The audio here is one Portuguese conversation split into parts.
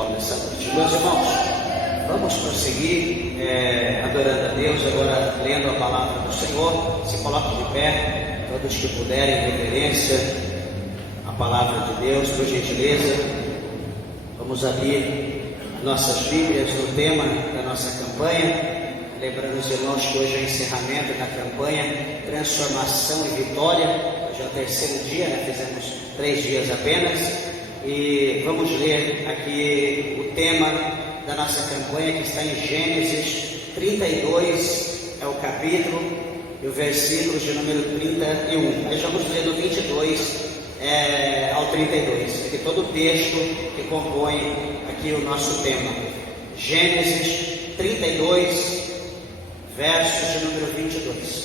Nessa noite, meus irmãos, vamos prosseguir adorando a Deus, agora lendo a palavra do Senhor. Se coloquem de pé, todos que puderem, em reverência à palavra de Deus, por gentileza. Vamos abrir nossas Bíblias no tema da nossa campanha, lembrando os irmãos que hoje é o encerramento da campanha Transformação e Vitória. Hoje é o terceiro dia, fizemos 3 dias apenas. E vamos ler aqui o tema da nossa campanha, que está em Gênesis 32, é o capítulo, e o versículo de número 31. Aí vamos ler do 22 ao 32, aqui todo o texto que compõe aqui o nosso tema. Gênesis 32, verso de número 22.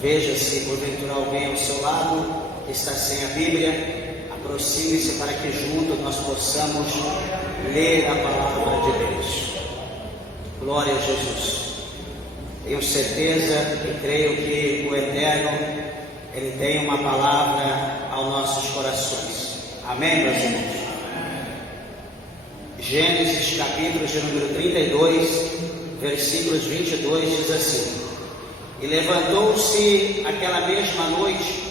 Veja se porventura alguém ao seu lado que está sem a Bíblia, aproxime-se para que juntos nós possamos ler a palavra de Deus. Glória a Jesus. Tenho certeza e creio que o Eterno, Ele tem uma palavra aos nossos corações. Amém, meus irmãos? Gênesis capítulo de número 32, versículos 22, diz assim: E levantou-se aquela mesma noite,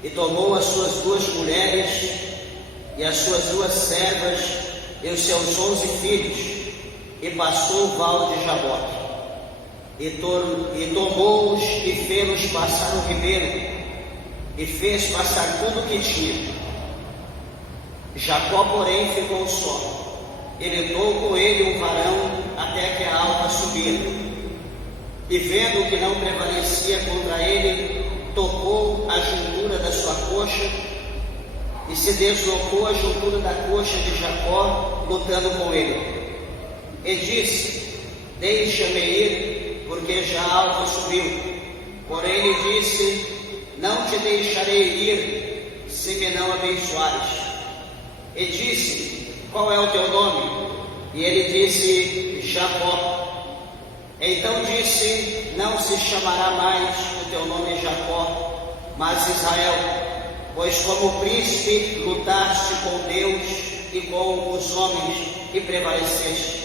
e tomou as suas 2 mulheres, e as suas 2 servas, e os seus 11 filhos, e passou o val de Jaboque, e tomou-os e fê-los passar o ribeiro, e fez passar tudo o que tinha. Jacó, porém, ficou só, e lutou com ele um varão até que a alva subia, e vendo que não prevalecia contra ele, tocou a juntura da sua coxa, e se deslocou a juntura da coxa de Jacó, lutando com ele. E disse: Deixa-me ir, porque já a alva subiu. Porém ele disse: Não te deixarei ir, se me não abençoares. E disse: Qual é o teu nome? E ele disse: Jacó. Então disse: Não se chamará mais o teu nome Jacó, mas Israel, pois como príncipe lutaste com Deus e com os homens e prevaleceste.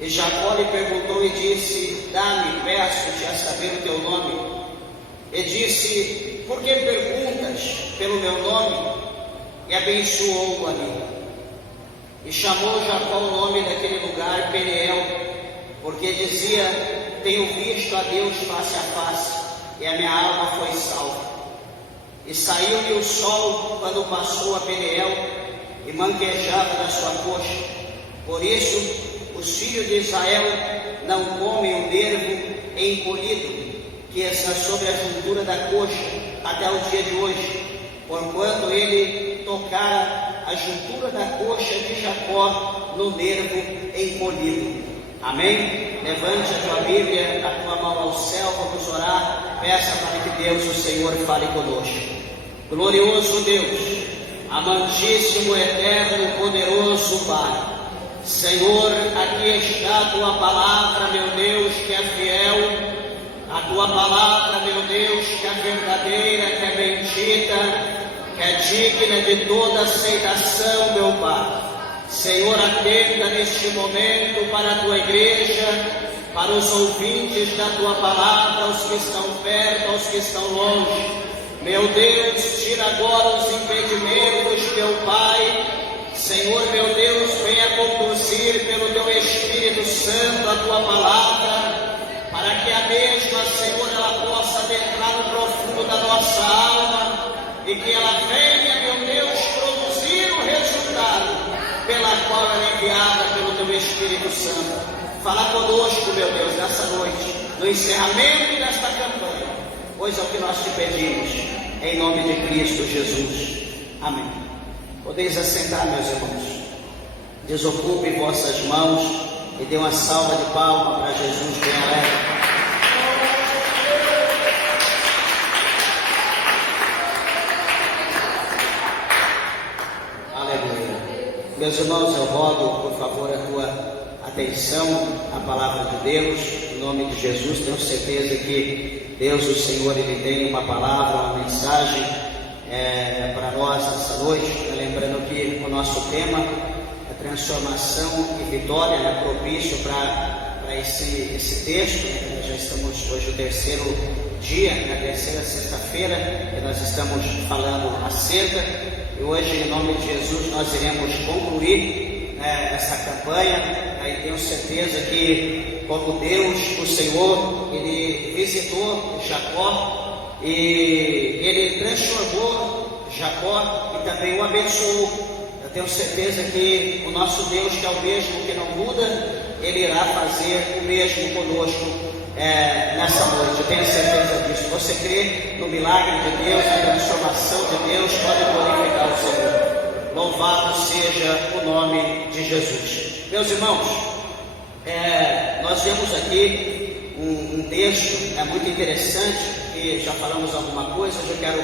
E Jacó lhe perguntou e disse: Dá-me, peço-te a saber o teu nome. E disse: Por que perguntas pelo meu nome? E abençoou-o ali. E chamou Jacó o nome daquele lugar Peniel, porque dizia: Tenho visto a Deus face a face, e a minha alma foi salva. E saiu-lhe o sol quando passou a Peniel, e manquejava na sua coxa. Por isso os filhos de Israel não comem o nervo encolhido, que está sobre a juntura da coxa, até o dia de hoje, porquanto ele tocara a juntura da coxa de Jacó no nervo encolhido. Amém? Levante a tua Bíblia, a tua mão ao céu, vamos orar. Peça para que Deus, o Senhor, fale conosco. Glorioso Deus, amantíssimo, eterno, poderoso Pai, Senhor, aqui está a tua palavra, meu Deus, que é fiel, a tua palavra, meu Deus, que é verdadeira, que é bendita, que é digna de toda aceitação, meu Pai. Senhor, atenda neste momento para a tua igreja, para os ouvintes da tua palavra, aos que estão perto, aos que estão longe. Meu Deus, tira agora os impedimentos, meu Pai. Senhor, meu Deus, venha conduzir pelo teu Espírito Santo a tua palavra, para que a mesma, Senhor, ela possa adentrar no profundo da nossa alma, e que ela venha, meu Deus, produzir o resultado pela qual ela é enviada pelo teu Espírito Santo. Fala conosco, meu Deus, nessa noite, no encerramento desta campanha, pois é o que nós te pedimos, em nome de Cristo Jesus. Amém. Podeis assentar, meus irmãos. Desocupe vossas mãos e dê uma salva de palmas para Jesus bem alegre. Meus irmãos, eu rogo, por favor, a tua atenção à palavra de Deus, em nome de Jesus. Tenho certeza que Deus, o Senhor, Ele tem uma palavra, uma mensagem para nós essa noite, lembrando que o nosso tema é transformação e vitória, propício para esse texto. Nós já estamos hoje no terceiro dia, na terceira sexta-feira, que nós estamos falando acerca, e hoje, em nome de Jesus, nós iremos concluir essa campanha. Aí tenho certeza que, como Deus, o Senhor, Ele visitou Jacó e Ele transformou Jacó e também o abençoou. Eu tenho certeza que o nosso Deus, que é o mesmo que não muda, Ele irá fazer o mesmo conosco nessa noite. Eu tenho certeza disso. Você crê no milagre de Deus, na transformação de Deus, pode glorificar o Senhor. Louvado seja o nome de Jesus. Meus irmãos, nós vemos aqui um texto muito interessante, que já falamos alguma coisa. Hoje eu quero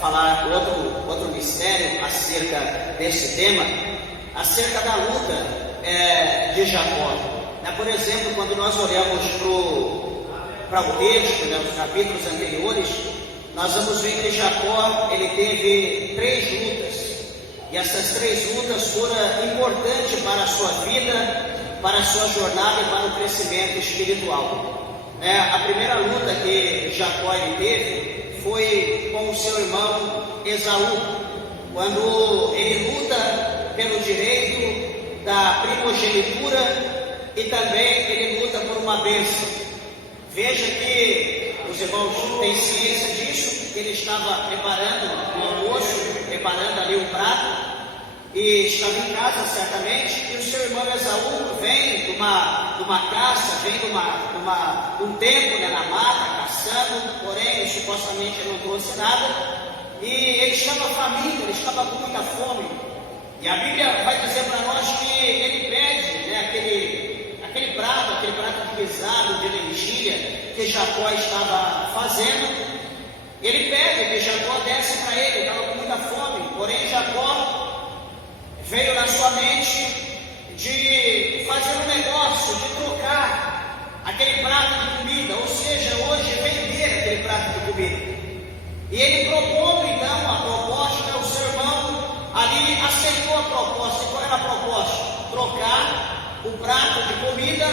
falar outro mistério acerca desse tema, acerca da luta de Jacó. Por exemplo, quando nós olhamos para o texto, nos capítulos anteriores, nós vamos ver que Jacó ele teve 3 lutas. E essas 3 lutas foram importantes para a sua vida, para a sua jornada e para o crescimento espiritual. A primeira luta que Jacó teve foi com o seu irmão Esaú, quando ele luta pelo direito da primogenitura e também ele luta por uma bênção. Veja que os irmãos têm ciência disso, que ele estava preparando o almoço, preparando ali o prato, e estava em casa certamente, e o seu irmão Esaú vem de uma caça, vem de um tempo na mata, caçando, porém supostamente ele não trouxe nada, e ele estava faminto, ele estava com muita fome, e a Bíblia vai dizer para nós que ele pede aquele prato de guisado, de lentilha, que Jacó estava fazendo. Ele pede que Jacó desse para ele, estava com muita fome, porém Jacó veio na sua mente de fazer um negócio, de trocar aquele prato de comida, ou seja, hoje vender aquele prato de comida. E ele propôs então a proposta, o seu irmão ali aceitou a proposta. E qual era a proposta? Trocar o prato de comida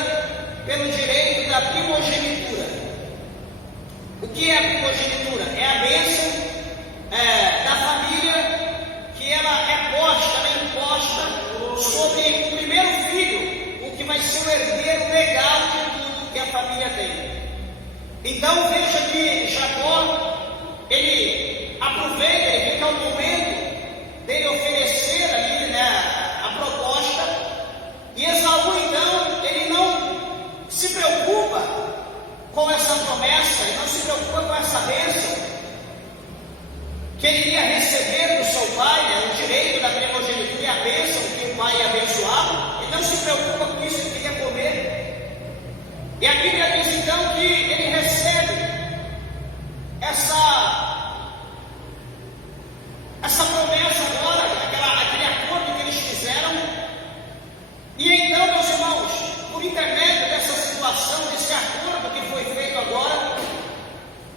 pelo direito da primogenitura. O que é a primogenitura? É a bênção da família, que ela é imposta sobre o primeiro filho, o que vai ser o herdeiro legal de tudo que a família tem. Então veja que Jacó, ele aproveita, ele fica ao momento dele oferecer ali a proposta. E Esaú, então, ele não se preocupa com essa promessa, ele não se preocupa com essa bênção que ele iria receber do seu pai, o direito da primogenitura e a bênção que o pai ia abençoar. Ele não se preocupa com isso, ele queria comer. E a Bíblia diz então que ele recebe essa promessa agora, aquele acordo que eles fizeram. E então, meus irmãos, por intermédio dessa situação, desse acordo que foi feito agora,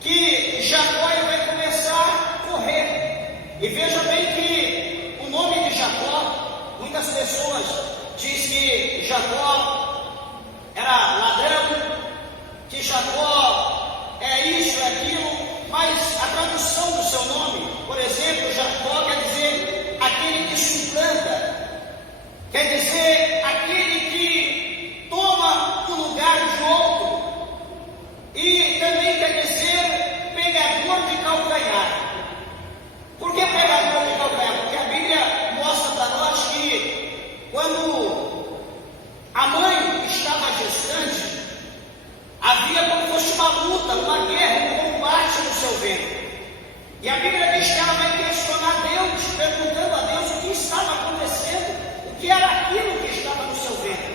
que Jacó vai começar a correr. E veja bem que o nome de Jacó, muitas pessoas dizem que Jacó era ladrão, que Jacó é isso, é aquilo, mas a tradução do seu nome, por exemplo, Jacó quer dizer aquele que suplanta. Quer dizer, aquele que toma o lugar de outro. E também quer dizer pegador de calcanhar. Por que pegador de calcanhar? Porque a Bíblia mostra para nós que quando a mãe estava gestante, havia como fosse uma luta, uma guerra, um combate no seu ventre. E a Bíblia diz que ela vai questionar Deus, perguntando a Deus o que estava acontecendo, o que era aquilo que estava no seu ventre.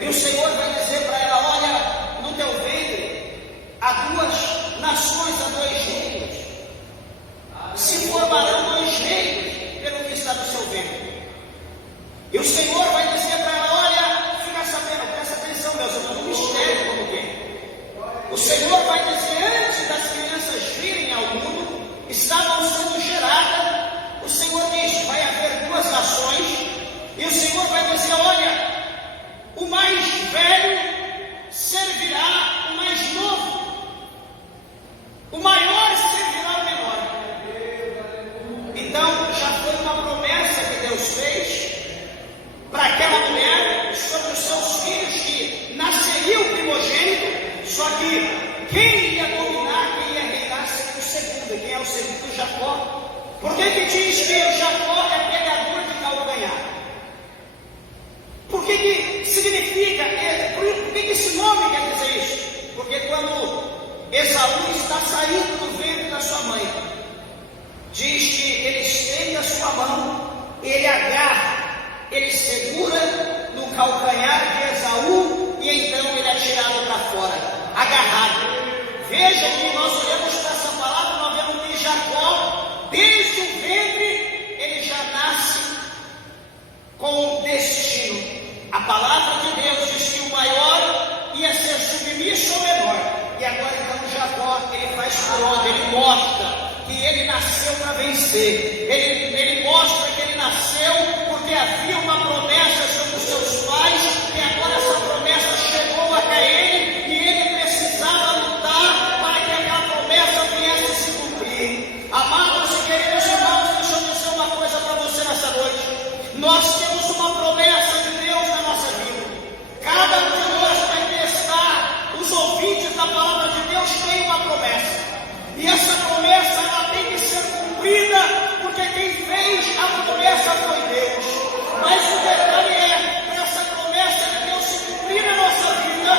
E o Senhor vai dizer para ela: olha, no teu ventre há 2 nações, há 2 reinos. Se formarão 2 reinos pelo que está no seu ventre. E o Senhor vai dizer para ela: olha, fica sabendo, presta atenção, meus irmãos, um mistério como que é. O Senhor vai dizer, antes das crianças virem ao mundo, Esaú está saindo do ventre da sua mãe. Diz que ele estende a sua mão, ele agarra, ele segura no calcanhar de Esaú e então ele é tirado para fora, agarrado. Veja que nós olhamos para essa palavra, nós vemos que Jacó, desde o ventre, ele já nasce com destino. A palavra de Deus diz que o maior ia ser submisso ao menor. E agora então Jacó, ele faz por onde? Ele mostra que ele nasceu para vencer. Ele mostra que ele nasceu porque havia uma promessa sobre os seus pais, e agora essa promessa chegou até ele, e ele precisava lutar para que aquela promessa viesse se cumprir. Amados e queridos irmãos, deixa eu dizer uma coisa para você nessa noite. Nós temos uma promessa de Deus na nossa vida. Cada um de nós vai testar. Os ouvintes da palavra de Deus têm uma promessa. E essa promessa ela tem que ser cumprida, porque quem fez a promessa foi Deus. Mas o detalhe é, para essa promessa de Deus se cumprir na nossa vida,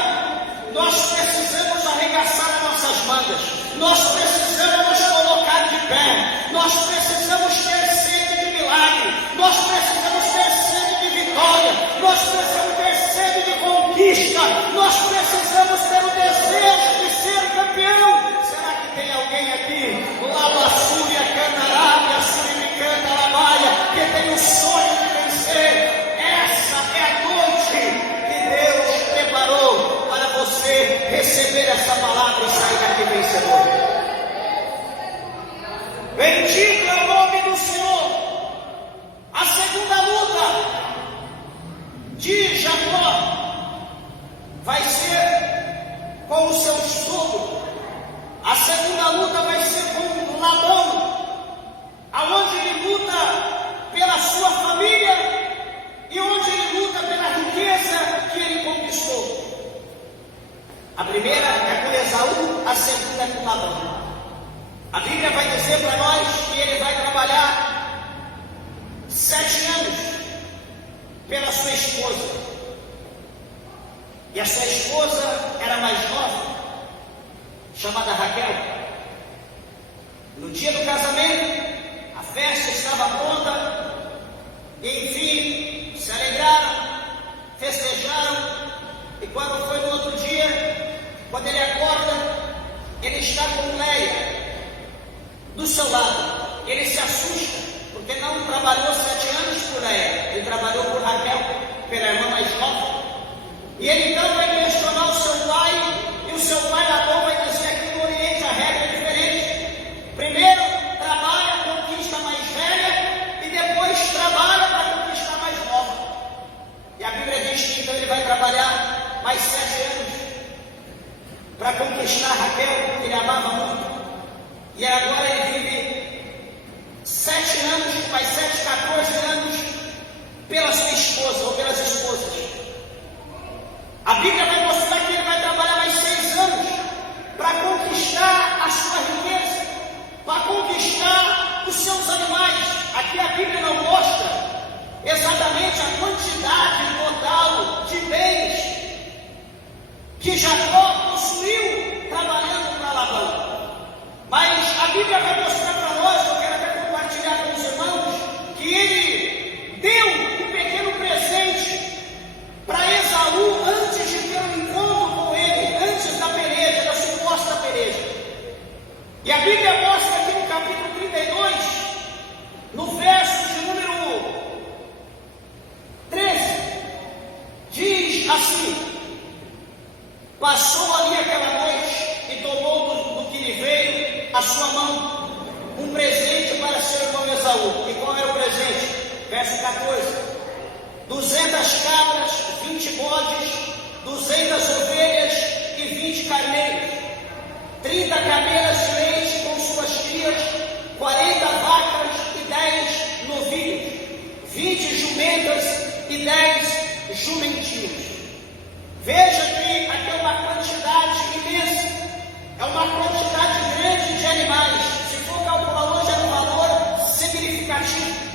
nós precisamos arregaçar as nossas mangas. Nós precisamos nos colocar de pé. Nós precisamos ter sede de milagre. Nós precisamos ter sede de vitória. Nós precisamos ter sede de conquista. Nós precisamos ter o desejo de ser campeão. Será que tem alguém aqui? Labassúria, Cantarábia, Suribicanta, Lamaia, que tem o sonho de vencer. Essa é a noite que Deus preparou para você receber essa palavra e sair daqui vencedor. Bendito é o nome do Senhor. A segunda luta de Jacó vai ser com o seu sogro. A segunda luta vai ser com Labão, aonde ele luta pela sua família e onde ele luta pela riqueza que ele conquistou. A primeira é com Esaú, a segunda é com Labão. A Bíblia vai dizer para nós que ele vai trabalhar 7 anos pela sua esposa. E a sua esposa era mais nova, chamada Raquel. No dia do casamento, a festa estava pronta, e enfim, se alegraram, festejaram, e quando foi no outro dia, quando ele acorda, ele está com Leia do seu lado. Ele se assusta, porque não trabalhou 7 anos por Leia, ele trabalhou por Raquel, pela irmã mais nova. E ele então vai questionar o seu pai, e o seu pai Labão vai dizer que no Oriente a regra é diferente. Primeiro trabalha, conquista a mais velha, e depois trabalha para conquistar a mais nova. E a Bíblia diz que então ele vai trabalhar mais 7 anos para conquistar Raquel, que ele amava muito. E agora ele vive 7 anos, mais 7, 14 anos pela sua esposa ou pelas esposas. A Bíblia vai mostrar que ele vai trabalhar mais 6 anos para conquistar a sua riqueza, para conquistar os seus animais. Aqui a Bíblia não mostra exatamente a quantidade total de bens que Jacó possuiu trabalhando para Labão. Mas a Bíblia vai mostrar para nós, eu quero até compartilhar com os irmãos, que ele deu um pequeno presente para Esaú antes de ter um encontro com ele, antes da peleja, da suposta peleja. E a Bíblia mostra aqui no capítulo 32, no verso de número 13, diz assim: passou ali aquela noite e tomou do que lhe veio a sua mão um presente para seu irmão Esaú. E qual era o presente? Verso 14: 200 cabras, 20 bodes, 200 ovelhas e 20 carneiros, 30 camelas de leite com suas crias, 40 vacas e 10 novilhos, 20 jumentas e 10 jumentinhos. Veja que aqui é uma quantidade imensa, é uma quantidade grande de animais. Se for calcular hoje, é um valor significativo.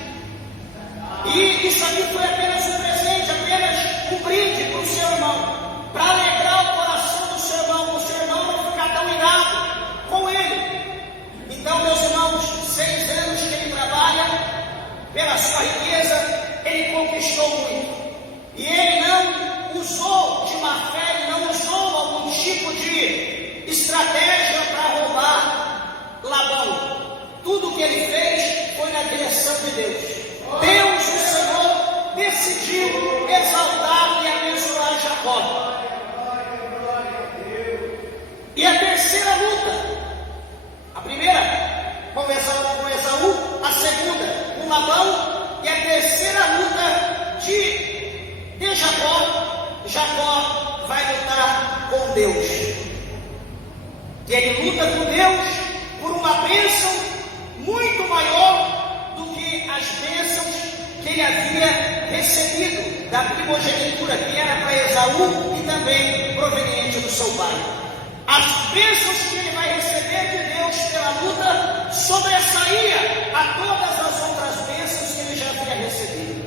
E isso aqui foi apenas um presente, apenas um brinde para o seu irmão, para alegrar o coração do seu irmão, para o seu irmão não ficar tão irado pela sua riqueza, ele conquistou muito. E ele não usou de má fé, ele não usou algum tipo de estratégia para roubar Labão. Tudo que ele fez foi na direção de Deus. Deus, o Senhor, decidiu exaltar e abençoar Jacó. E a terceira luta, a primeira com Esaú, a segunda com Labão, e a terceira luta de Jacó. Jacó vai lutar com Deus. E ele luta com Deus por uma bênção muito maior do que as bênçãos que ele havia recebido da primogenitura, que era para Esaú e também proveniente do seu pai. As bênçãos que ele vai receber de Deus pela luta sobressaía a todas as outras bênçãos que ele já havia recebido.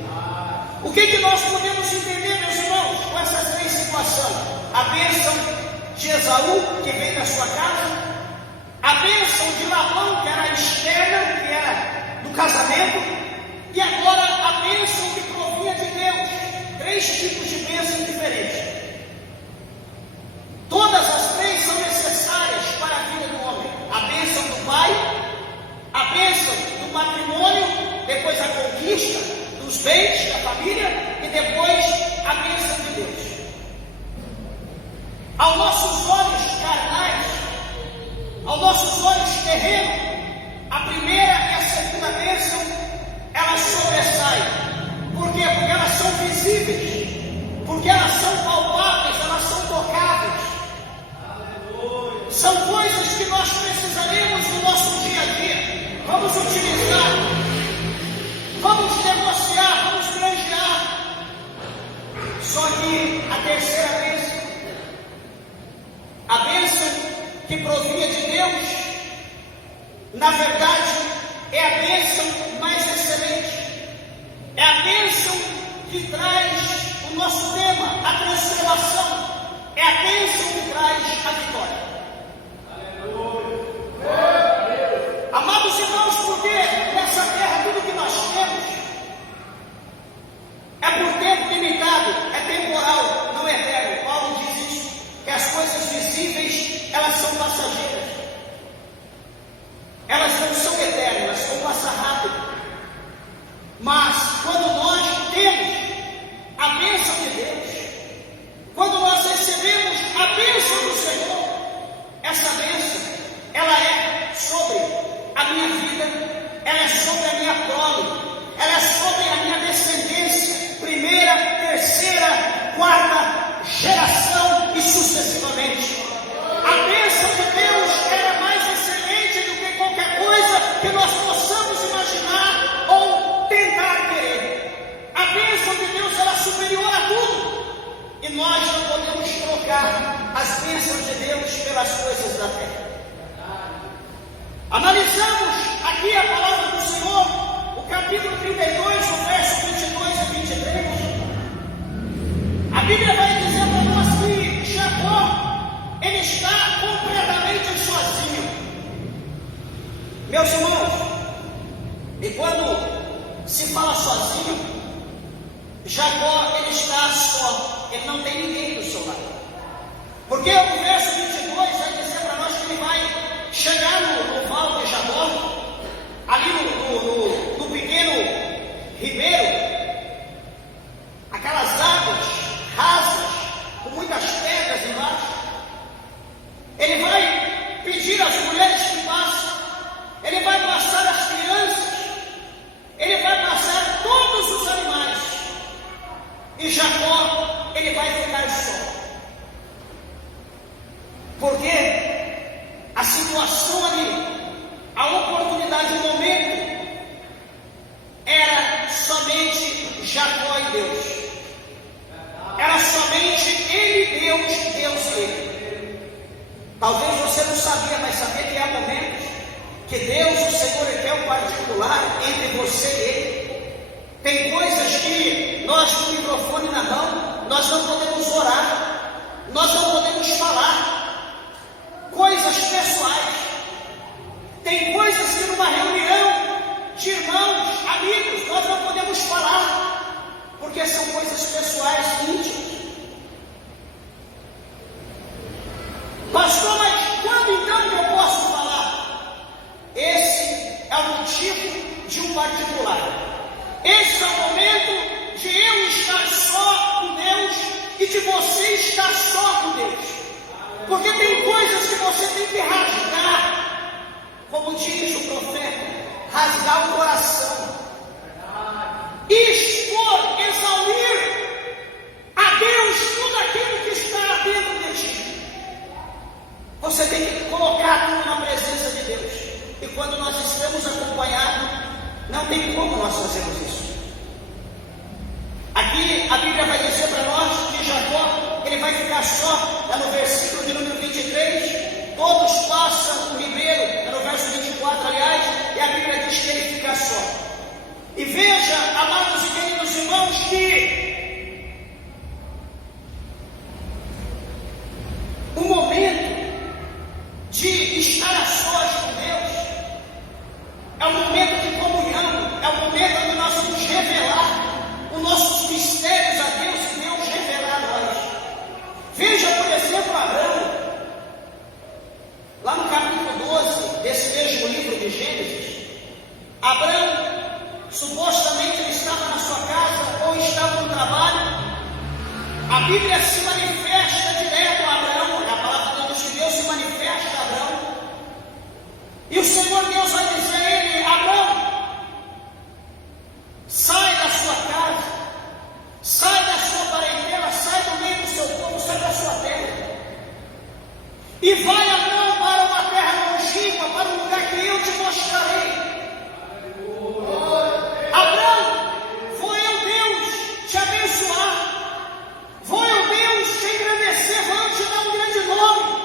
O que nós podemos entender, meus irmãos, com essas três situações? A bênção de Esaú, que veio da sua casa, a bênção de Labão, que era externa, que era do casamento, e agora a bênção que provinha de Deus. Três tipos de bênçãos diferentes. Todas as três são necessárias para a vida do homem. A bênção do pai, a bênção do matrimônio, depois a conquista dos bens da família e depois a bênção de Deus. Aos nossos olhos carnais, aos nossos olhos terrenos, a primeira e a segunda bênção, elas sobressaem. Por quê? Porque elas são visíveis, porque elas são palpáveis, elas são tocáveis. São coisas que nós precisaremos no nosso dia a dia. Vamos utilizar, vamos negociar, vamos granjear. Só que a terceira bênção, a bênção que provinha de Deus, na verdade, é a bênção mais excelente. É a bênção que traz o nosso tema, a transformação. É a bênção que traz a vitória. Amados irmãos, porque nessa terra tudo que nós temos é por tempo limitado, é temporal, não é eterno. Paulo diz isso, que as coisas visíveis, elas são passageiras. Elas não são eternas, elas vão passar rápido. Mas quando nós temos a bênção de Deus, quando nós recebemos a bênção do Senhor, essa bênção, ela é sobre a minha vida, ela é sobre a minha prole, ela é sobre a minha descendência, primeira, terceira, quarta geração e sucessivamente. A bênção de Deus é mais excelente do que qualquer coisa que nós possamos imaginar ou tentar querer. A bênção de Deus ela é superior a tudo. E nós não podemos trocar as bênçãos de Deus pelas coisas da terra. Analisamos aqui a palavra do Senhor, o capítulo 32, o verso 22 a 23. A Bíblia vai dizer para nós que Jacó, ele está completamente sozinho. Meus irmãos, e quando se fala sozinho, Jacó, ele está só, ele não tem ninguém do seu lado. Porque o verso 22 vai dizer para nós que ele vai chegar no vale de Jabó, ali no pequeno ribeiro, aquelas águas rasas, com muitas pedras embaixo. Ele vai pedir às mulheres que passam, ele vai passar as crianças, ele vai passar todos os animais, e Jacó, ele vai ficar só. Porque a situação ali, a oportunidade, o momento, era somente Jacó e Deus. Era somente ele e Deus, Deus e ele. Talvez você não sabia, mas sabia que há momentos que Deus, o Senhor, ele quer um particular entre você e ele. Tem coisas que nós, com o microfone na mão, nós não podemos orar, nós não podemos falar. Coisas pessoais. Tem coisas que numa reunião de irmãos, amigos, nós não podemos falar, porque são coisas pessoais, íntimas. Pastor, mas quando então que eu posso falar? Esse é o motivo de um particular. Esse é o momento de eu estar só com Deus e de você estar só com Deus. Porque tem coisas que você tem que rasgar, como diz o profeta, rasgar o coração, expor, exaurir a Deus tudo aquilo que está dentro de ti. Você tem que colocar tudo na presença de Deus. E quando nós estamos acompanhados, não tem como nós fazermos isso. Aqui a Bíblia vai dizer para nós que Jacó, ele vai ficar só, é no versículo de número 23, todos passam o ribeiro, é no verso 24, aliás, e a Bíblia diz que ele fica só. E veja, amados e queridos irmãos, que o momento de estar a sós com Deus é um momento de comunhão, é um momento onde nós vamos revelar os nossos mistérios a Deus e Deus revelar a nós. Veja, por exemplo, Abraão, lá no capítulo 12 desse mesmo livro de Gênesis. Abraão, supostamente ele estava na sua casa ou estava no trabalho. A Bíblia se manifesta direto a Abraão, a palavra de Deus se manifesta a Abraão. E o Senhor Deus vai dizer a ele: Abraão, sai da sua casa, sai da sua parentela, sai do meio do seu povo, sai da sua terra, e vai, Abraão, para uma terra longínqua, para um lugar que eu te mostrarei. Abraão, vou eu, Deus, te abençoar, vou eu, Deus, te engrandecer, vou eu te dar um grande nome.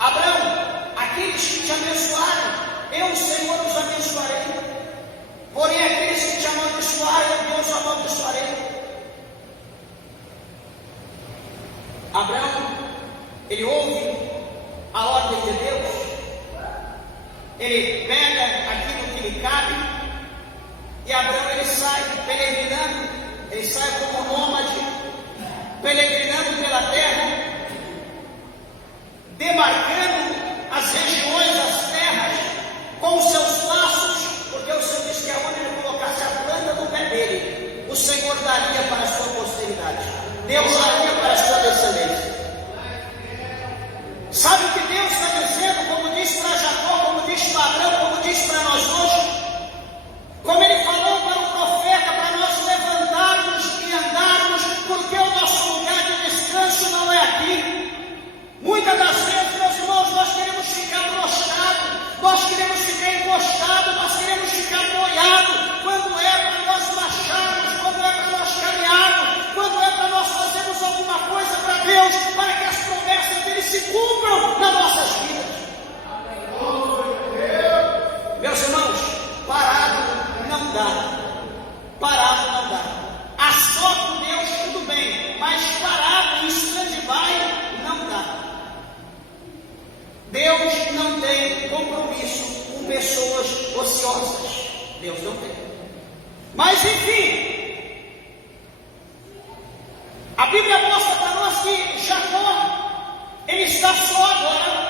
Abraão, aqueles que te abençoarem, eu, Senhor, os abençoarei. Porém, aqueles que te amaldiçoarem, eu, Deus, amaldiçoarei. Abraão, ele ouve a ordem de Deus, ele pega aquilo que lhe cabe, e Abraão, ele sai peregrinando, ele sai como nômade, peregrinando pela terra, demarcando as regiões, as terras, com os seus laços, porque o Senhor disse que aonde ele colocasse a planta do pé dele, o Senhor daria para a sua posteridade, Deus daria para a sua descendência. Sabe o que Deus está dizendo, como disse para Jacó, como disse para Abraão, como disse para nós hoje? Como ele falou para o profeta, para nós levantarmos e andarmos, porque o nosso lugar de descanso não é aqui. Muitas das vezes, meus irmãos, nós queremos ficar prostrados, nós queremos ficar encostados, nós queremos ficar apoiados, quando é para nós marcharmos, quando é para nós caminharmos, quando é para nós fazermos alguma coisa para Deus, para que as promessas dele se cumpram nas nossas vidas. Meus irmãos, parado não dá. Parado não dá. A só com Deus tudo bem, mas parado em stand-by não dá. Deus não tem compromisso com pessoas ociosas. Deus não tem. Mas enfim, a Bíblia mostra para nós que Jacó, ele está só agora.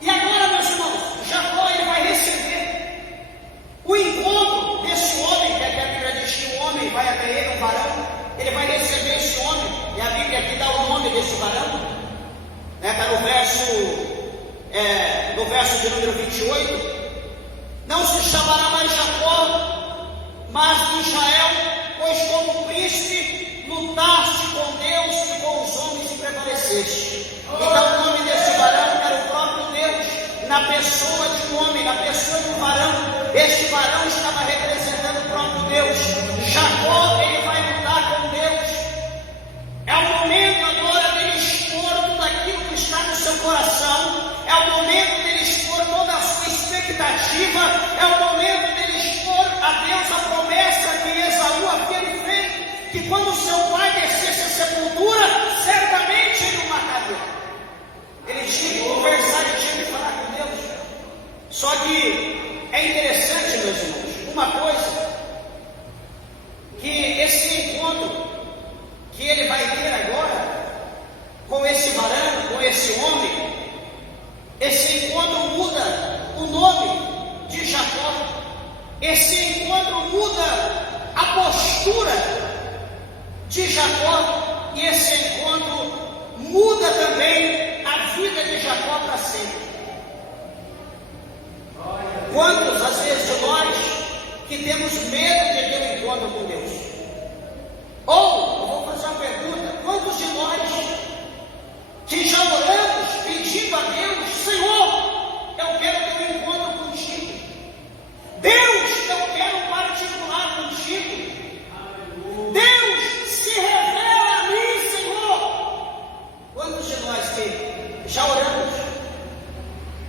E agora, meus irmãos, Jacó, ele vai receber o encontro desse homem, que a Bíblia diz que o homem vai até ele, um varão, ele vai receber esse homem, e a Bíblia aqui dá o nome desse varão, está no verso de número 28, não se chamará mais Jacó, mas Israel, pois como príncipe lutaste com Deus e com os homens e prevaleceste. Então o nome desse varão era o próprio Deus, na pessoa de um homem, na pessoa de um varão. Este varão estava representando o próprio Deus. Jacó, ele vai lutar com Deus. É o momento agora dele expor tudo aquilo que está no seu coração. É o momento dele expor toda a sua expectativa. É o momento dele expor a Deus a promessa que Esaú havia feito, que quando seu pai descesse a sepultura, certamente ele o mataria. Ele tinha que conversar, ele tinha que falar com Deus. Só que esse encontro que ele vai ter agora com esse varão, com esse homem, esse encontro muda o nome de Jacó, esse encontro muda a postura de Jacó, e esse encontro muda também a vida de Jacó para sempre. Quantos, às vezes, de nós que temos medo de ter um encontro com Deus? Ou, eu vou fazer uma pergunta: quantos de nós que já oramos pedindo a Deus: Senhor, eu quero ter um encontro contigo, Deus, eu quero um particular contigo, Deus, se revela a mim, Senhor? Quantos de nós que já oramos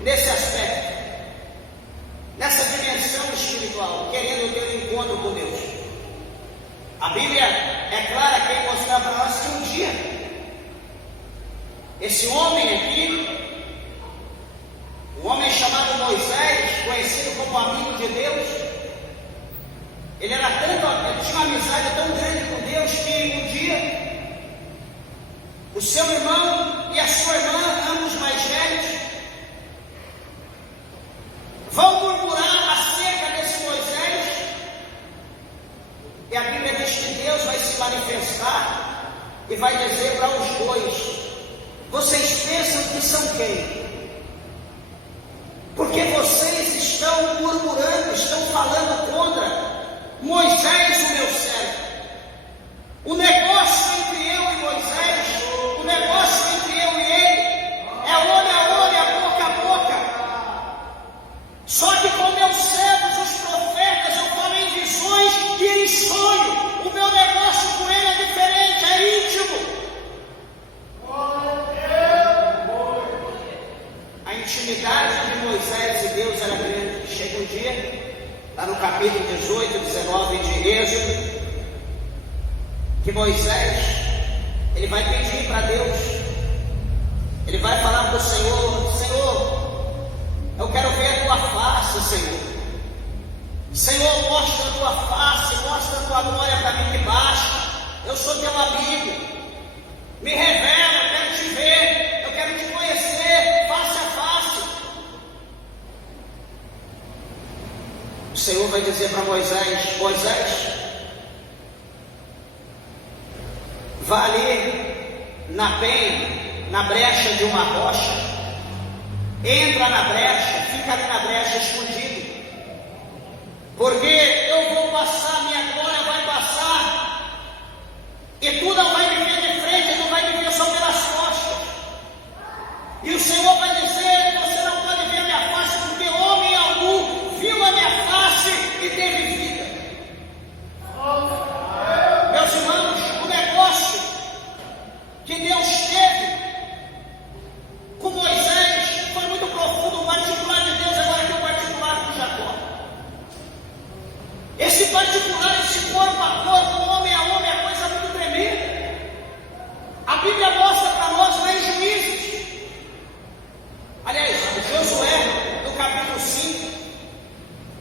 nesse aspecto, nessa dimensão espiritual, querendo ter um encontro com Deus? A Bíblia é clara em mostrar para nós que um dia esse homem aqui, um homem chamado Moisés, conhecido como amigo de Deus, ele tinha uma amizade tão grande com Deus que um dia o seu irmão e a sua irmã, ambos mais velhos, vão murmurar acerca desse Moisés, e a Bíblia diz que Deus vai se manifestar e vai dizer para os dois: vocês pensam que são quem? Porque vocês estão murmurando, estão falando contra Moisés, o meu servo. O negócio entre eu e Moisés, o negócio entre eu e ele, é olho a olho, é boca a boca. Só que com meus servos, os profetas, eu falo em visões e em sonho. O meu negócio com ele é diferente, é íntimo. A intimidade de Moisés e Deus era grande. Chega um dia, lá no capítulo 18, 19 de Êxodo, que Moisés, ele vai pedir para Deus, ele vai falar para o Senhor: Senhor, eu quero ver a tua face, Senhor. Senhor, mostra a tua face, mostra a tua glória para mim que basta. Eu sou teu amigo, me revela, eu quero te ver, eu quero te conhecer face a face. O Senhor vai dizer para Moisés: Moisés, vá ali na penha, na brecha de uma rocha, entra na brecha, fica ali na brecha escondido, porque eu vou passar, minha glória vai passar, e tu não vai me ver de frente, tu vai me ver só pelas costas. E o Senhor vai dizer: você não pode ver a minha face, porque homem algum viu a minha face e teve vida. Meus irmãos, o negócio que Deus teve com Moisés foi muito profundo. O particular de Deus agora que o particular com Jacó. Esse particular, esse corpo a corpo, homem a homem, é coisa muito tremenda. A Bíblia mostra para nós lá em Juízes, aliás, Josué, no capítulo 5,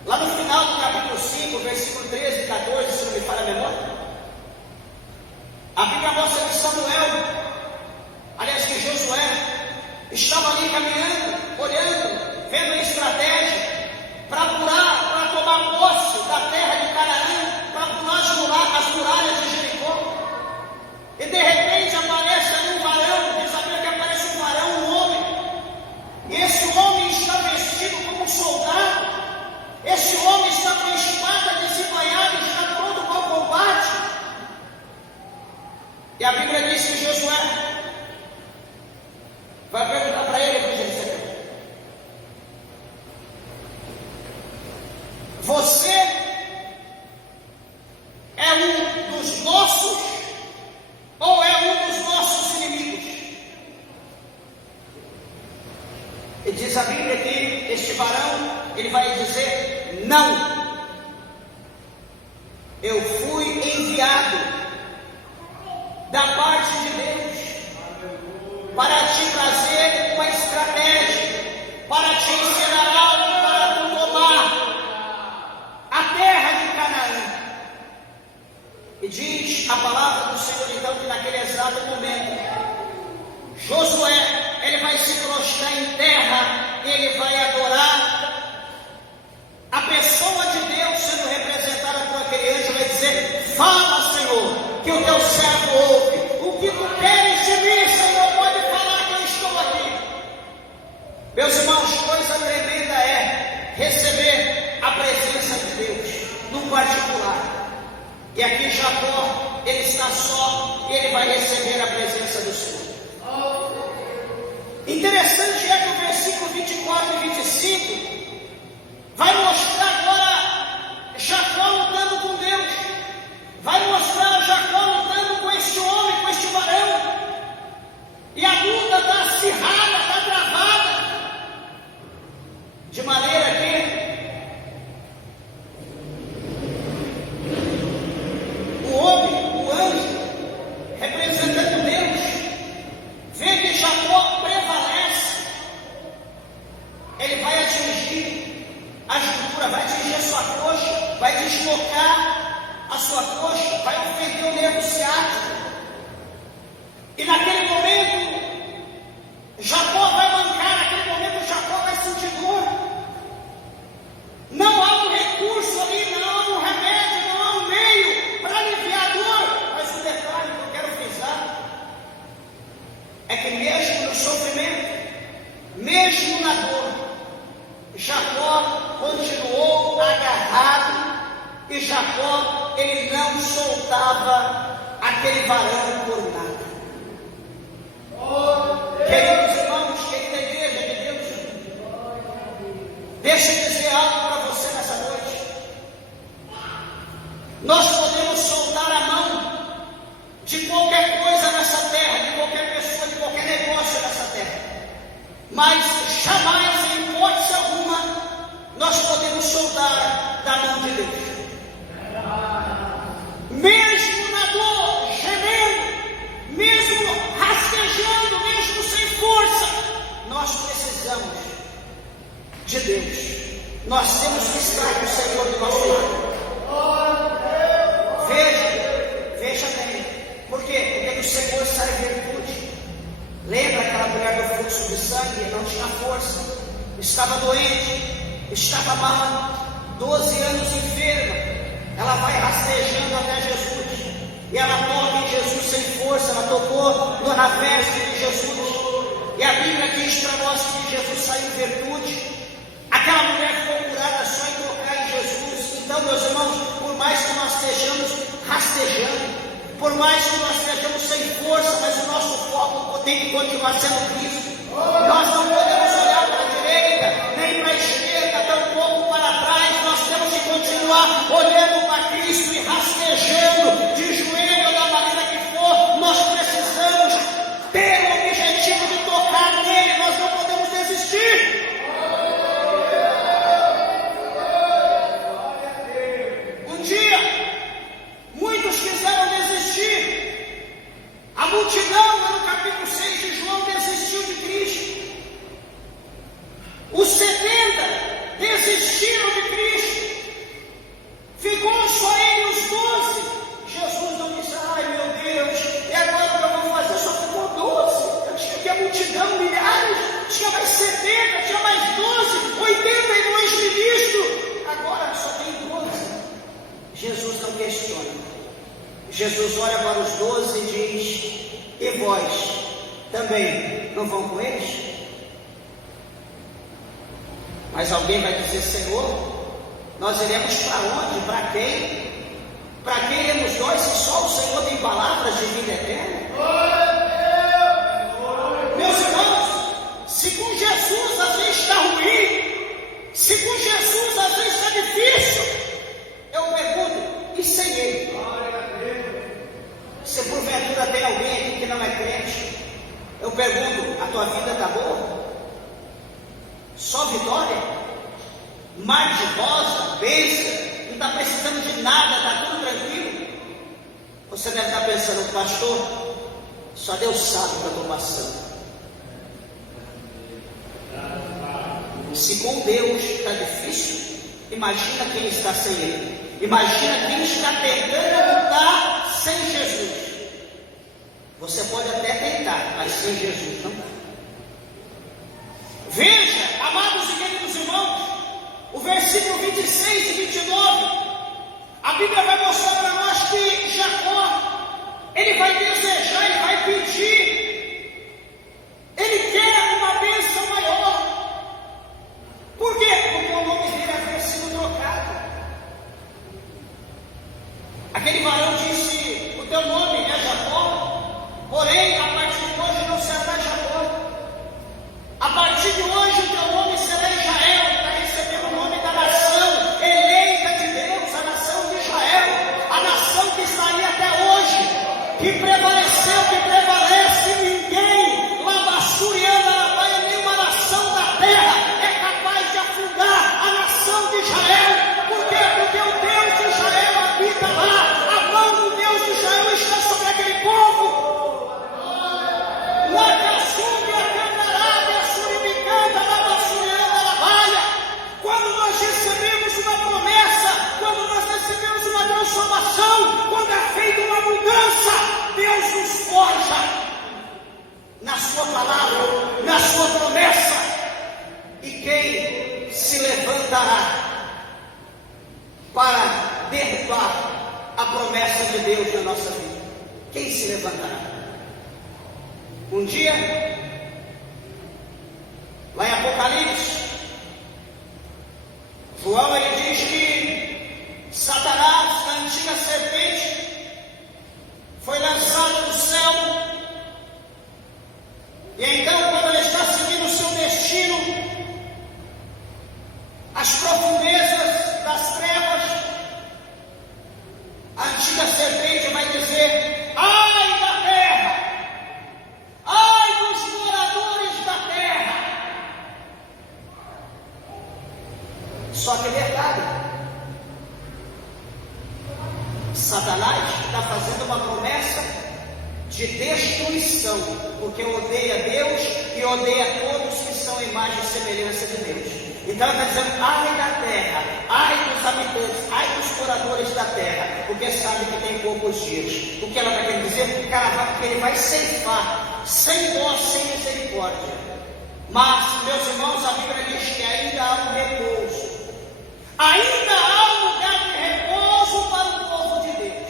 lá no final do capítulo 5, versículo 13 e 14, se não me falha a memória, a Bíblia mostra que Samuel, aliás, que Josué, estava ali caminhando, olhando, vendo a estratégia para tomar posse da terra de Canaã, para pular as muralhas de Jericó. E de repente aparece ali um varão, diz a Bíblia que aparece um varão, um homem, e esse homem está vestido como um soldado, esse homem está com a espada desembainhada, está pronto para o combate. E a Bíblia diz que Josué vai perguntar para ele: você é um dos nossos ou é um dos nossos inimigos? E diz a Bíblia que este varão, ele vai dizer: não, eu fui enviado da parte de Deus para te trazer uma estratégia, para te ensinar algo, para tu tomar a terra de Canaã. E diz a palavra do Senhor então que naquele exato momento, Josué, ele vai se prostrar em terra, ele vai adorar. A pessoa de Deus sendo representada por aquele anjo vai dizer: fala, Senhor, que o teu servo ouve. O que tu queres de mim, Senhor, pode falar que eu estou aqui. Meus irmãos, coisa tremenda é receber a presença de Deus, no particular. E aqui Jacó, ele está só e ele vai receber a presença do Senhor. Interessante é que o versículo 24 e 25 vai mostrar agora Jacó lutando com Deus. Vai mostrar Jacó lutando com este homem, com este varão. E a luta está acirrada, está travada. De maneira que o homem, o anjo, representando Deus, vê que Jacó prevalece. Ele vai atingir a juntura, vai atingir a sua coxa, vai deslocar a sua coxa, vai ofender o nervo ciático. E naquele momento, Jacó vai mancar, naquele momento Jacó vai sentir dor. Não há um recurso ali, não há um remédio, não há um meio para aliviar a dor. Mas o detalhe que eu quero frisar é que mesmo no sofrimento, mesmo na dor, Jacó continuou agarrado, e Jacó, ele não soltava aquele varão por nada. Queridos irmãos, querida igreja de Deus, deixa eu dizer algo para você nessa noite. Nós podemos soltar a mão de qualquer coisa nessa terra, de qualquer pessoa, de qualquer negócio nessa terra, mas jamais, em hipótese alguma, nós podemos soltar da mão de Deus. Mesmo na dor, gemendo, mesmo rastejando, mesmo sem força, nós precisamos de Deus. Nós temos que estar com o Senhor do nosso lado. Veja bem. Por quê? Porque do Senhor sai virtude. Lembra aquela mulher do fluxo de sangue? Não tinha força, estava doente, estava mal, 12 anos enferma. Ela vai rastejando até Jesus, e ela toca em Jesus sem força. Ela tocou na veste de Jesus, e a Bíblia diz para nós que Jesus saiu em virtude. Aquela mulher foi curada só em tocar em Jesus. Então, meus irmãos, por mais que nós estejamos rastejando, por mais que nós estejamos sem força, mas o nosso foco tem que continuar sendo Cristo. Nós não podemos olhar para a direita, nem para a esquerda, tampouco para trás. Nós temos que continuar olhando para Cristo e rastejando, de joelho ou da maneira que for. Nós precisamos ter o objetivo de tocar nele. Nós não podemos desistir. Um dia, muitos quiseram desistir. A multidão, no capítulo 6 de João, desistiu de Cristo. Os 70 desistiram de Cristo. Ficou só ele os 12. Jesus não disse: ai meu Deus, e agora o que eu vou fazer? Só ficou 12. Eu tinha que a multidão, milhares, tinha mais 70, tinha mais 12, 82 ministros. Agora só tem 12. Jesus não questiona. Jesus olha para os 12 e diz: e vós também não vão com eles? Mas alguém vai dizer: Senhor, nós iremos para onde? Para quem? Para quem iremos nós, se só o Senhor tem palavras de vida eterna? Meus irmãos, se com Jesus às vezes está ruim, se com Jesus às vezes está difícil, eu pergunto: e sem Ele? Se porventura tem alguém aqui que não é crente, eu pergunto: a tua vida está boa? Só vitória? Mar de rosa, bênção, não está precisando de nada, está tudo tranquilo? Você deve estar pensando: pastor, só Deus sabe o que eu estou passando. Se com Deus está difícil, imagina quem está sem Ele. Imagina quem está tentando lutar Você pode até tentar, mas sem Jesus não dá. Veja, amados e queridos irmãos, o versículo 26 e 29, a Bíblia vai mostrar para nós que Jacó, ele vai desejar, ele vai pedir, ele quer uma bênção maior. Por quê? Porque o nome dele havia sido trocado. Aquele varão disse: o teu nome é Jacó, porém a partir de hoje não será Jacó. A partir de hoje o teu nome será Israel, para receber o nome da nação eleita de Deus, a nação de Israel, a nação que está aí até hoje, que prevaleceu, que prevalece. Ninguém, Labassuriana, Labaia, nenhuma nação da terra é capaz de afundar a nação de Israel. Por quê? Porque o Deus de Israel habita lá. A mão do Deus de Israel está sobre aquele povo. Quando nós recebemos uma promessa, quando nós recebemos uma transformação, quando é feita uma mudança, Deus nos forja na sua palavra, na sua promessa. E quem se levantará para derrubar a promessa de Deus na nossa vida? Quem se levantará? Um dia, lá em Apocalipse, João ele diz que Satanás, a antiga serpente, foi lançado do céu. E então, quando ele está seguindo o seu destino, as profundezas das trevas, a antiga serpente vai dizer: ai da terra, ai dos moradores da terra. Só que é verdade, Satanás está fazendo uma promessa de destruição, porque odeia Deus e odeia todos que são imagem e semelhança de Deus. Então ele está dizendo: ai da terra, ai dos habitantes, ai dos moradores da terra, porque sabe que tem poucos dias. O que ela está querendo dizer? Que ele vai ceifar, sem dó, sem misericórdia. Mas, meus irmãos, a Bíblia diz que ainda há um repouso. Ainda há um lugar de repouso para o povo de Deus.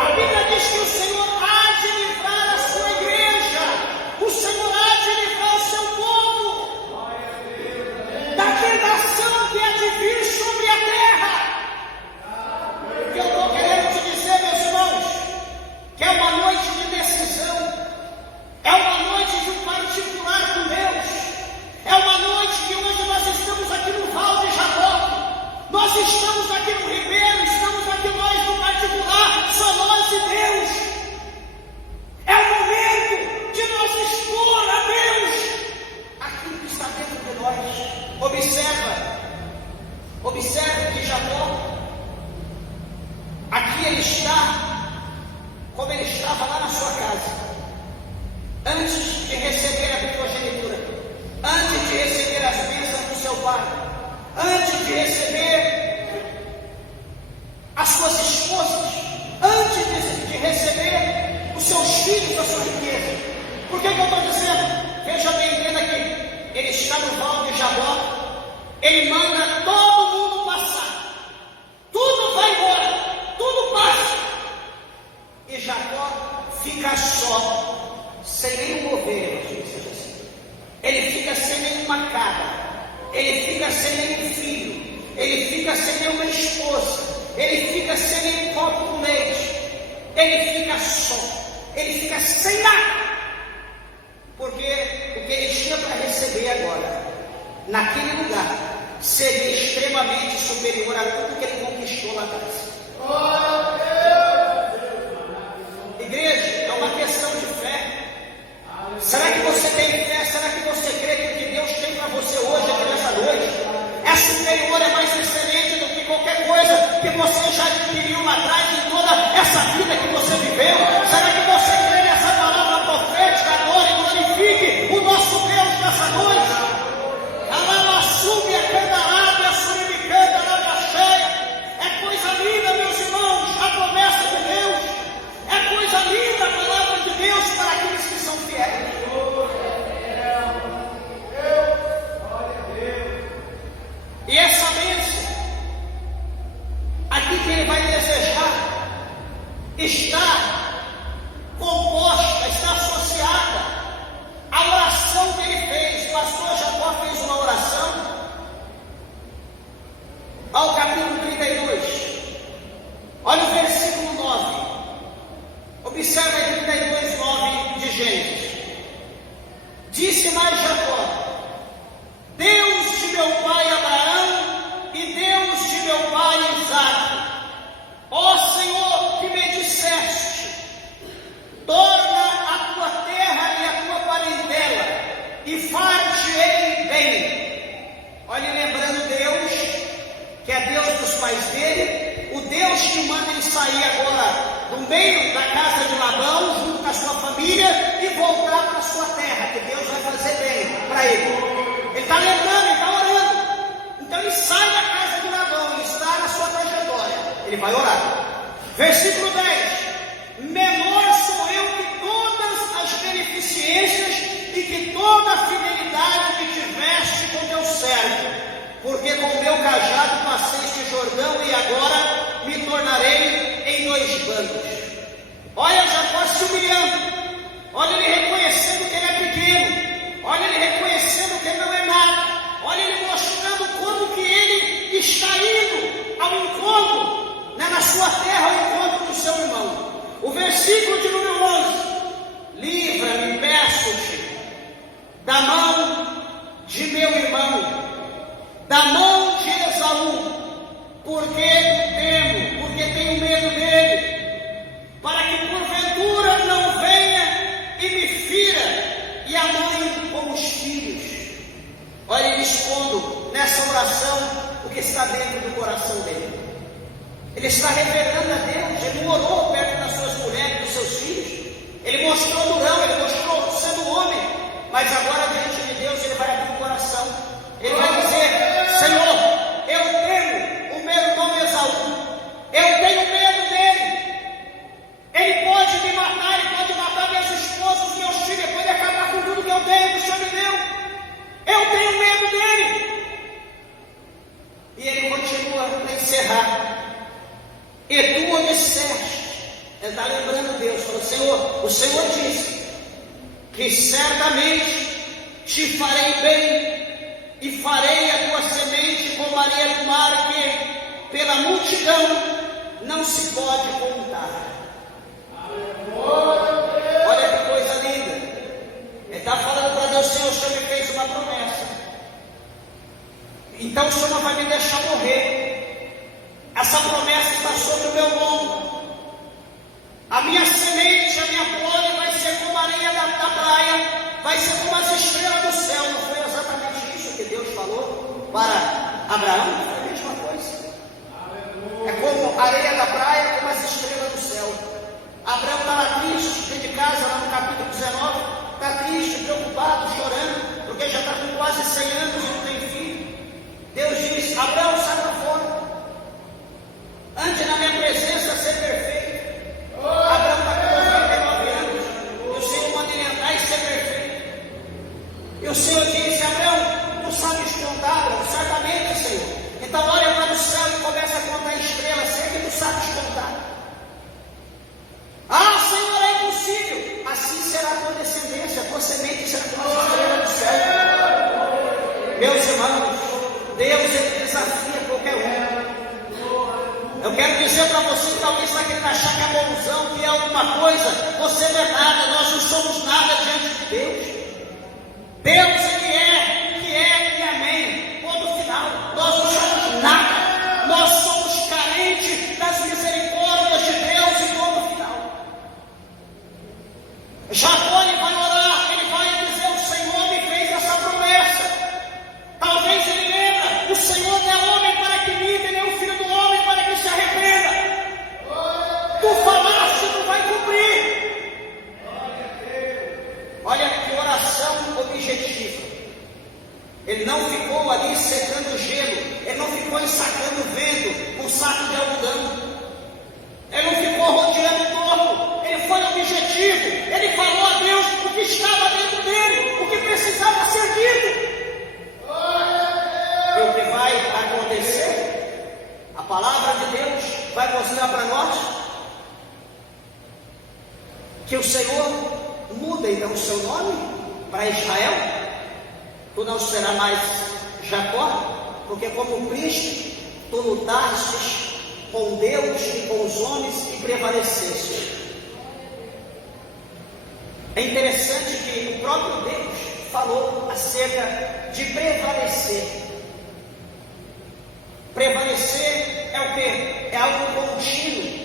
A Bíblia diz que o Senhor há de livrar a sua igreja, o Senhor há de livrar o seu povo da tentação que há de vir sobre a terra. O que eu estou querendo te dizer, meus irmãos, que é uma noite de decisão, é uma noite de um particular com Deus. É uma noite que hoje nós estamos aqui no Val de Jacó, nós estamos aqui no Ribeiro, estamos aqui nós no particular, só nós e Deus. É o momento de nós expor a Deus aquilo que está dentro de nós. Observa que Jacó, aqui ele está, como ele estava lá na sua casa, antes de receber a primogenitura, antes de receber as bênçãos do seu pai, antes de receber as suas esposas, antes de receber os seus filhos, a sua riqueza. Por que eu estou dizendo? Veja bem, entenda aqui, ele está no Val de Jacó, ele manda todo mundo passar, tudo vai embora, tudo passa, e Jacó fica só, sem nenhum ovelha, ele fica sem nenhuma cabra, ele fica sem nenhum filho, ele fica sem nenhuma esposa, ele fica sem nenhum copo com leite, ele fica só, ele fica sem nada, porque o que ele tinha para receber agora, naquele lugar, seria extremamente superior a tudo que ele conquistou lá atrás. Igreja, é uma questão de fé. Será que você tem fé? Será que você crê que o que Deus tem para você hoje, aqui nessa noite, é superior, é mais excelente do que qualquer coisa que você já adquiriu lá atrás em toda essa vida que você viveu? Será que você crê nessa palavra profética agora e glorifique o nosso Deus nessa noite? Alaba, sube, a candarada, suribicanda, lava cheia. É coisa linda, ele vai desejar estar composta, está associada à oração que ele fez. O pastor Jacó fez uma oração ao capítulo 32. Olha o versículo 9. Observa aí 32, 9 de Gênesis. Disse mais Jacó: Deus de meu pai Abraão e Deus de meu pai Isaque, ó Senhor, que me disseste: torna a tua terra e a tua parentela, e far-te-ei bem. Olha, lembrando Deus, que é Deus dos pais dele, o Deus que manda ele sair agora do meio da casa de Labão, junto com a sua família, e voltar para a sua terra, que Deus vai fazer bem para ele. Ele está lembrando, ele está orando. Então ele sai da casa de Labão e está na sua trajetória. Ele vai orar. Versículo 10: menor sou eu que todas as beneficências e que toda a fidelidade que tiveste com teu servo, porque com meu cajado passei este Jordão e agora me tornarei em 2 bandos. Olha Jacó se humilhando, olha ele reconhecendo que ele é pequeno, olha ele reconhecendo que ele não é nada, olha ele mostrando como que ele está indo ao encontro, na sua terra, ao encontro do seu irmão. O versículo de número 11: livra-me, peço-te, da mão de meu irmão, da mão de Esaú, porque temo, porque tenho medo dele, para que porventura não venha e me fira, e a mãe com os filhos. Olha ele expondo nessa oração o que está dentro do coração dele. Ele está revelando a Deus. Ele não orou perto das suas mulheres, dos seus filhos. Ele mostrou durão, ele mostrou sendo homem, mas agora diante de Deus ele vai abrir o coração. Ele vai dizer: Senhor, eu temo o meu irmão Esaú, eu tenho medo dele, ele pode me matar, ele pode matar minhas esposas, meus filhos, depois ele acabar com tudo que eu tenho, que o Senhor me deu. Eu tenho medo dele. E ele continua a encerrar: e tu o disseste. Ele está lembrando Deus, falou: Senhor, o Senhor disse que certamente te farei bem, e farei a tua semente como a areia do mar, que pela multidão não se pode contar. Olha que coisa linda. Ele está falando para Deus: Senhor, o Senhor me fez uma promessa, então o Senhor não vai me deixar morrer. Essa promessa está sobre o meu lombo. A minha semente, a minha prole vai ser como a areia da praia, vai ser como as estrelas do céu. Não foi exatamente isso que Deus falou para Abraão? Foi a mesma coisa. É como a areia da praia, como as estrelas do céu. Abraão estava triste, dentro de casa, lá no capítulo 19, está triste, preocupado, chorando, porque já está com quase 100 anos e não tem filho. Deus disse: Abraão, sai para fora, ande na minha presença ser perfeito. Abraão está com 99 anos, e o Senhor manda ele andar e ser perfeito. E o Senhor disse: Abraão, não sabes contar, Abraão? Certamente, Senhor. Então olha para o céu e começa a contar estrelas, sei que tu sabes contar. Ah, Senhor, é impossível. Assim será a tua descendência, a tua semente será como as estrelas do céu. Meus irmãos, Deus ele desafia qualquer um. Eu quero dizer para você que talvez vai querer achar que é bonzão, que é alguma coisa. Você não é nada, nós não somos nada diante de Deus. Deus ele é, que é e amém. Ponto final. Nós não somos nada. Nós somos carentes das misericórdias de Deus e ponto final. Jacó ele vai orar, ele vai dizer: o Senhor me fez essa promessa. Talvez ele lembra: o Senhor não é homem para que minta, nem o filho do homem para que se arrependa. Tu falaste, tu vai cumprir. Olha que oração objetiva. Ele não ficou ali secando gelo, ele não ficou ensacando vento com saco de algodão, ele não ficou rodeando o corpo, ele foi objetivo. Ele falou a Deus o que estava dentro dele, o que precisava ser dito. E o que vai acontecer? A palavra de Deus vai mostrar para nós que o Senhor muda então o seu nome para Israel. Tu não serás mais Jacó, porque como príncipe tu lutastes com Deus e com os homens e prevaleceste. É interessante que o próprio Deus falou acerca de prevalecer. Prevalecer é o quê? É algo contínuo.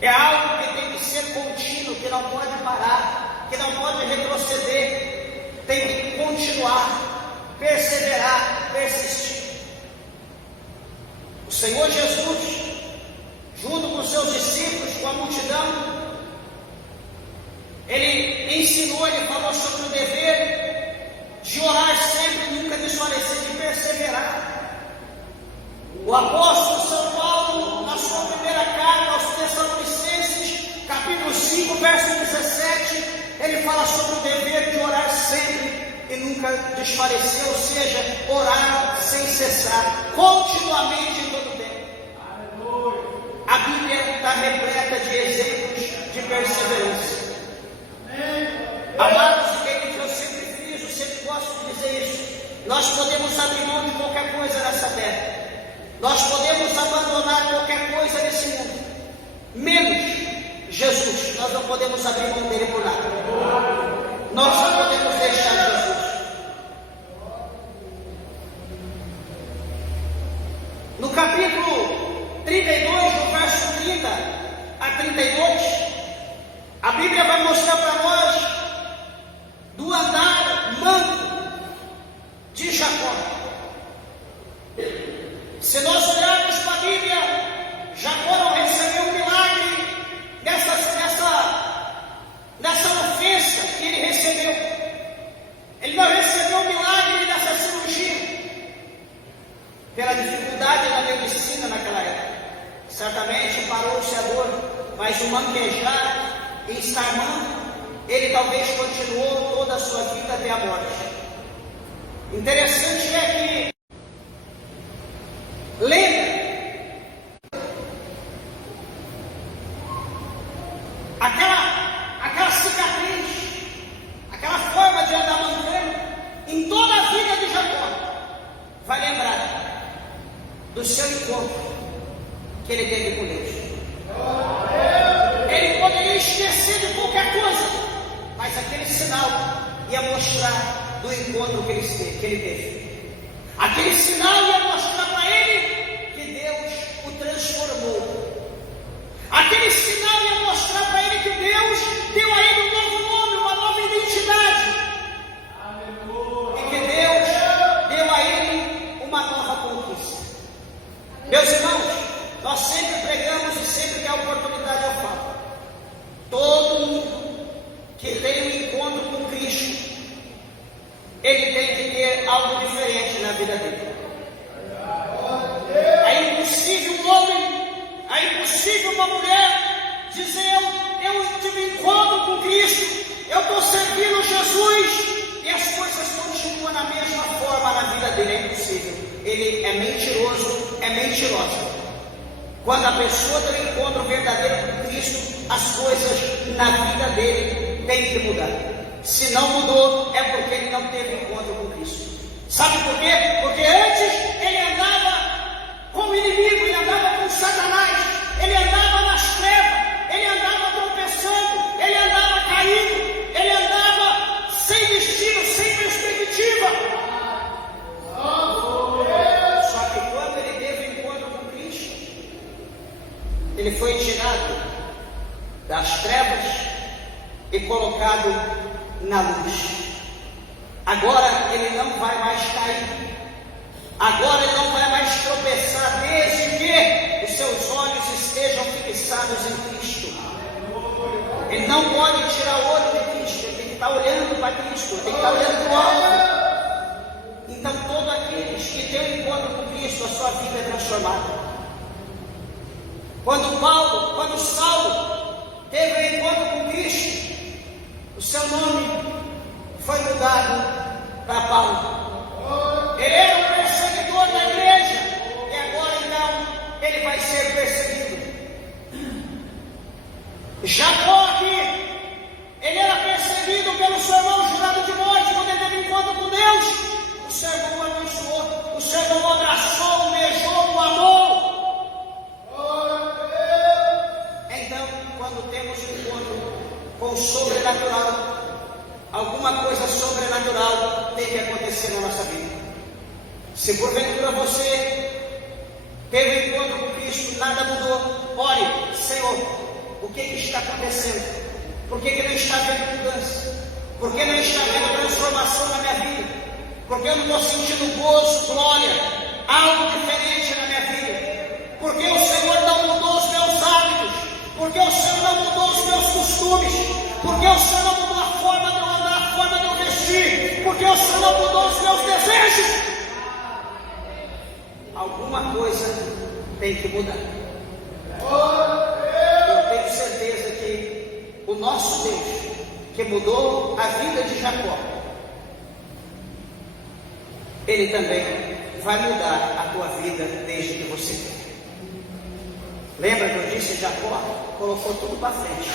É algo que tem que ser contínuo, que não pode parar, que não pode retroceder. Tem que continuar, perseverar, persistir. O Senhor Jesus, junto com os seus discípulos, com a multidão, Ele ensinou, Ele falou sobre o dever de orar sempre, nunca desfalecer, de perseverar. O apóstolo São Paulo, na sua primeira carta aos Tessalonicenses, capítulo 5, verso 17, ele fala sobre o dever de orar sempre e nunca desfalecer, ou seja, orar sem cessar, continuamente em todo o tempo. A Bíblia está repleta de exemplos de perseverança. Amados e queridos, eu sempre fiz, eu sempre gosto de dizer isso. Nós podemos abrir mão de qualquer coisa nessa terra. Nós podemos abandonar qualquer coisa nesse mundo, menos Jesus. Nós não podemos abrir mão dele por nada. Nós não podemos deixar Jesus. No capítulo 32, no verso 30 a 32, a Bíblia vai mostrar para nós do andar manco de Jacó. Se nós olharmos para a Bíblia, Jacó não recebeu um milagre nessa ofensa que ele recebeu. Ele não recebeu um milagre nessa cirurgia, pela dificuldade da medicina naquela época. Certamente parou-se a dor, mas o manquejar e estar manco, ele talvez continuou toda a sua vida até a morte. Interessante é que, lembra, aquela cicatriz, aquela forma de andar mancando, em toda a vida de Jacó, vai lembrar do seu encontro que ele teve com Deus. Ele poderia esquecer de qualquer coisa, mas aquele sinal ia mostrar do encontro que ele teve. Aquele sinal ia mostrar para ele que Deus o transformou. Aquele sinal ia mostrar para ele que Deus deu a ele um novo nome, uma nova identidade. E que Deus deu a ele uma nova conquista. Meus irmãos, nós sempre pregamos e sempre que há oportunidade eu falo. Todo mundo que tem um encontro com Cristo, ele tem que ter algo diferente na vida dele. É impossível um homem, é impossível uma mulher dizer: eu tive um encontro com Cristo, eu estou servindo Jesus, e as coisas continuam da mesma forma na vida dele. É impossível. Ele é mentiroso, é mentirosa. Quando a pessoa tem um encontro verdadeiro com Cristo, as coisas na vida dele têm que mudar. Se não mudou, é porque ele não teve encontro com Cristo. Sabe por quê? Porque antes ele andava com o inimigo, ele andava com Satanás, ele andava nas trevas, ele andava tropeçando, ele andava caindo, ele andava sem destino, sem perspectiva. Só que quando ele teve encontro com Cristo, ele foi tirado das trevas e colocado na luz. Agora ele não vai mais cair. Agora ele não vai mais tropeçar, desde que os seus olhos estejam fixados em Cristo. Ele não pode tirar o olho de Cristo, ele tem que estar olhando para Cristo, ele tem que estar olhando para o alto. Então todos aqueles que têm um encontro com Cristo, a sua vida é transformada. Quando Saulo teve um encontro com Cristo, o seu nome foi mudado para Paulo. Ele era um perseguidor da igreja, e agora então ele vai ser perseguido. Jacó aqui, ele era perseguido pelo seu irmão jurado de morte quando ele teve encontro com Deus. O seu irmão o abençoou, o seu irmão o abraçou, o beijou, o amou. Então, quando temos um encontro com o sobrenatural, alguma coisa sobrenatural tem que acontecer na nossa vida. Se porventura você teve um encontro com Cristo, nada mudou, ore: Senhor, o que está acontecendo? Por que não está havendo mudança? Por que não está havendo transformação na minha vida? Por que eu não estou sentindo gozo, glória, algo diferente na minha vida? Por que o Senhor não mudou os meus hábitos? Por que o Senhor não mudou os meus costumes? Por que o Senhor não mudou a forma de eu andar, a forma de eu vestir? Por que o Senhor não mudou os meus desejos? Alguma coisa tem que mudar. Eu tenho certeza que o nosso Deus, que mudou a vida de Jacó, Ele também vai mudar a tua vida desde que você quer. Lembra que eu disse? Jacó colocou tudo para frente,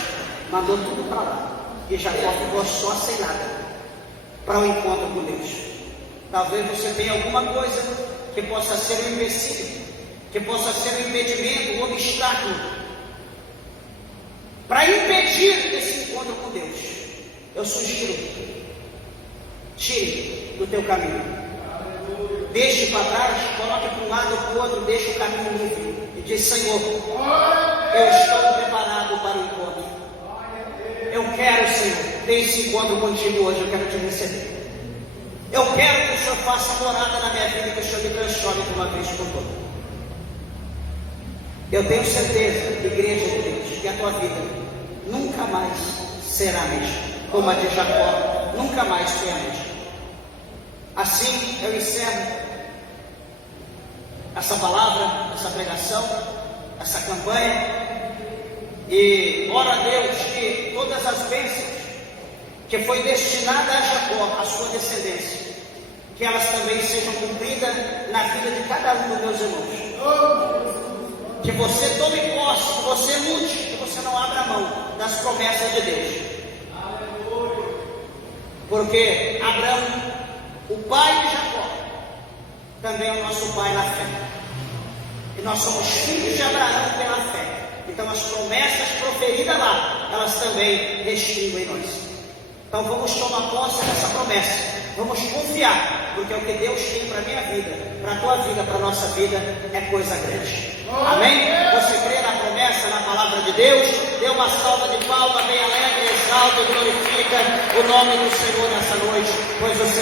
mandou tudo para lá, e Jacó ficou só sem nada para o encontro com Deus. Talvez você tenha alguma coisa que possa ser um empecilho, que possa ser um impedimento, um obstáculo para impedir esse encontro com Deus. Eu sugiro: tire do teu caminho, deixe para trás, coloque para um lado ou para o outro, deixe o caminho livre e diz: Senhor, eu estou preparado para o encontro. Eu quero, Senhor, ter esse encontro contigo hoje. Eu quero te receber. Eu quero que o Senhor faça morada na minha vida, que o Senhor me transforme de uma vez por todas. Eu tenho certeza, igreja de Deus, que a tua vida nunca mais será a mesma, como a de Jacó nunca mais foi a mesma. Assim eu encerro essa palavra, essa pregação, essa campanha, e oro a Deus que todas as bênçãos que foi destinada a Jacó, a sua descendência, que elas também sejam cumpridas na vida de cada um dos meus irmãos. Que você tome posse, que você lute, que você não abra mão das promessas de Deus. Porque Abraão, o pai de Jacó, também é o nosso pai na fé. E nós somos filhos de Abraão pela fé. Então as promessas proferidas lá, elas também restituem nós. Então vamos tomar posse dessa promessa, vamos confiar, porque o que Deus tem para a minha vida, para a tua vida, para a nossa vida, é coisa grande. Amém? Você crê na promessa, na palavra de Deus? Dê uma salva de palmas, bem alegre, exalta e glorifica o nome do Senhor nessa noite, pois você